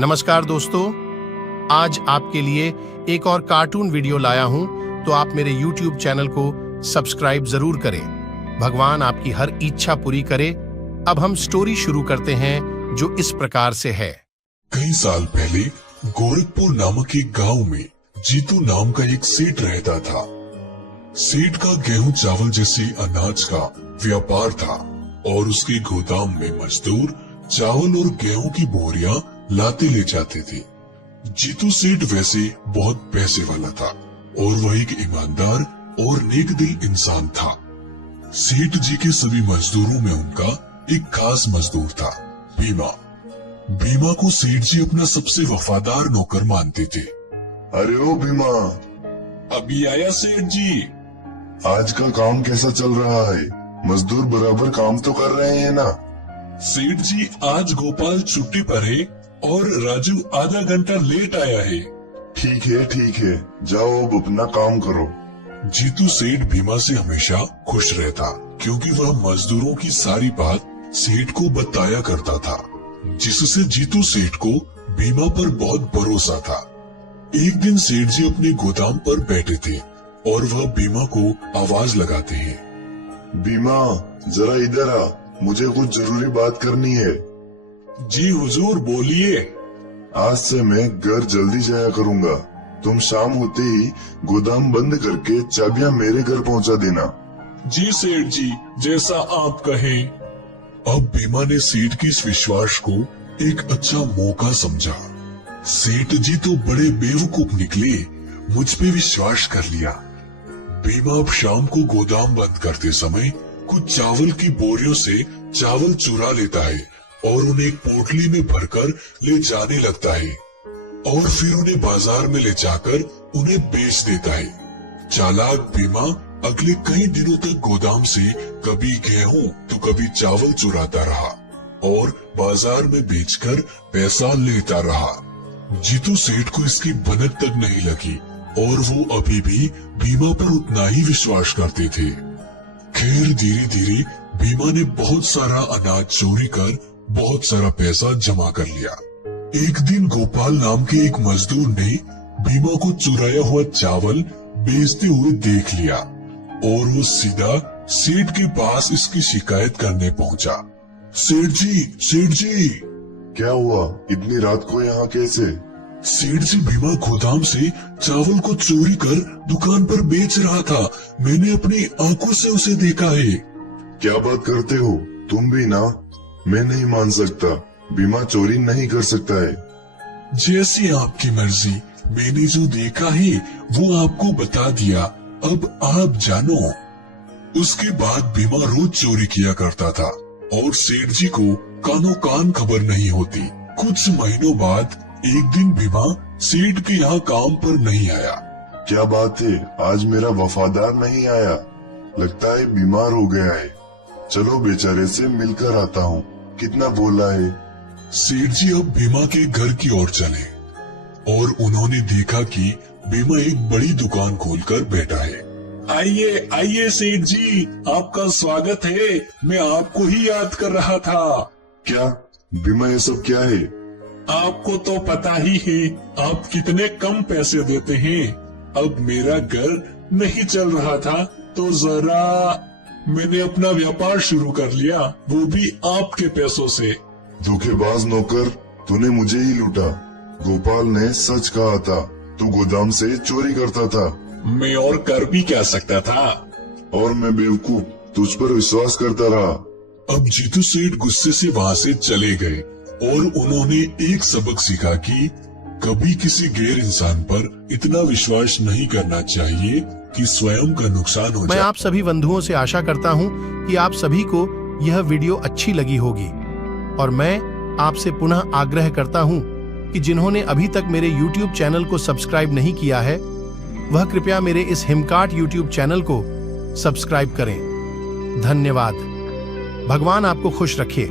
नमस्कार दोस्तों, आज आपके लिए एक और कार्टून वीडियो लाया हूं, तो आप मेरे YouTube चैनल को सब्सक्राइब जरूर करें। भगवान आपकी हर इच्छा पूरी करे। अब हम स्टोरी शुरू करते हैं, जो इस प्रकार से है। कई साल पहले गोरखपुर नामक एक गांव में जीतू नाम का एक सेठ रहता था। सेठ का गेहूं चावल जैसे अनाज का व्यापार था और उसके गोदाम में मजदूर चावल और गेहूं की बोरियां लाते ले जाते थे। जीतू सेठ वैसे बहुत पैसे वाला था और वह एक ईमानदार और नेक दिल इंसान था। सेठ जी के सभी मजदूरों में उनका एक खास मजदूर था, भीमा। भीमा को सेठ जी अपना सबसे वफादार नौकर मानते थे। अरे ओ भीमा, अभी आया सेठ जी। आज का काम कैसा चल रहा है? मजदूर बराबर काम तो कर रहे हैं ना? सेठ जी, आज गोपाल छुट्टी पर है और राजू आधा घंटा लेट आया है। ठीक है, जाओ अब अपना काम करो। जीतू सेठ भीमा से हमेशा खुश रहता, क्योंकि वह मजदूरों की सारी बात सेठ को बताया करता था, जिससे जीतू सेठ को भीमा पर बहुत भरोसा था। एक दिन सेठ जी अपने गोदाम पर बैठे थे और वह भीमा को आवाज लगाते हैं। भीमा, जरा इधर आ, मुझे कुछ जरूरी बात करनी है। जी हुजूर, बोलिए। आज से मैं घर जल्दी जाया करूंगा। तुम शाम होते ही गोदाम बंद करके चाबियां मेरे घर पहुंचा देना। जी सेठ जी, जैसा आप कहें। अब भीमा ने सेठ की इस विश्वास को एक अच्छा मौका समझा। सेठ जी तो बड़े बेवकूफ निकले, मुझ पे विश्वास कर लिया। भीमा अब शाम को गोदाम बंद करते समय कुछ चावल की बोरियों से चावल चुरा लेता है और उन्हें एक पोटली में भरकर ले जाने लगता है और फिर उन्हें बाजार में ले जाकर उन्हें बेच देता है। चालाक भीमा अगले कई दिनों तक गोदाम से कभी गेहूं तो कभी चावल चुराता रहा और बाजार में बेचकर पैसा लेता रहा। जीतू सेठ को इसकी भनक तक नहीं लगी और वो अभी भी भीमा पर उतना ही विश्वास करते थे। खैर, धीरे धीरे भीमा ने बहुत सारा अनाज चोरी कर बहुत सारा पैसा जमा कर लिया। एक दिन गोपाल नाम के एक मजदूर ने भीमा को चुराया हुआ चावल बेचते हुए देख लिया और वो सीधा सेठ के पास इसकी शिकायत करने पहुंचा। सेठ जी। क्या हुआ? इतनी रात को यहाँ कैसे? सेठ जी, भीमा गोदाम से चावल को चोरी कर दुकान पर बेच रहा था। मैंने अपनी आंखों से उसे देखा है। क्या बात करते हो? तुम भी ना? मैं नहीं मान सकता। भीमा चोरी नहीं कर सकता है। जैसी आपकी मर्जी। मैंने जो देखा है वो आपको बता दिया, अब आप जानो। उसके बाद भीमा रोज चोरी किया करता था और सेठ जी को कानो कान खबर नहीं होती। कुछ महीनों बाद एक दिन भीमा सेठ के यहाँ काम पर नहीं आया। क्या बात है? आज मेरा वफादार नहीं आया। लगता है बीमार हो गया है। चलो बेचारे से मिलकर आता हूँ। कितना बोला है? सेठ जी अब भीमा के घर की ओर चले और उन्होंने देखा कि भीमा एक बड़ी दुकान खोलकर बैठा है। आइए सेठ जी, आपका स्वागत है। मैं आपको ही याद कर रहा था। क्या भीमा, ये सब क्या है? आपको तो पता ही है आप कितने कम पैसे देते हैं। अब मेरा घर नहीं चल रहा था तो जरा मैंने अपना व्यापार शुरू कर लिया, वो भी आपके पैसों से। धोखेबाज नौकर, तूने मुझे ही लूटा। गोपाल ने सच कहा था, तू गोदाम से चोरी करता था। मैं और कर भी क्या सकता था? और मैं बेवकूफ तुझ पर विश्वास करता रहा। अब जीतू सेठ गुस्से से वहाँ से चले गए और उन्होंने एक सबक सीखा कि कभी किसी गैर इंसान पर इतना विश्वास नहीं करना चाहिए कि स्वयं का नुकसान हो जाए। मैं आप सभी बंधुओं से आशा करता हूं कि आप सभी को यह वीडियो अच्छी लगी होगी और मैं आपसे पुनः आग्रह करता हूं कि जिन्होंने अभी तक मेरे YouTube चैनल को सब्सक्राइब नहीं किया है, वह कृपया मेरे इस हिमकाट YouTube चैनल को सब्सक्राइब करें। धन्यवाद। भगवान आपको खुश रखे।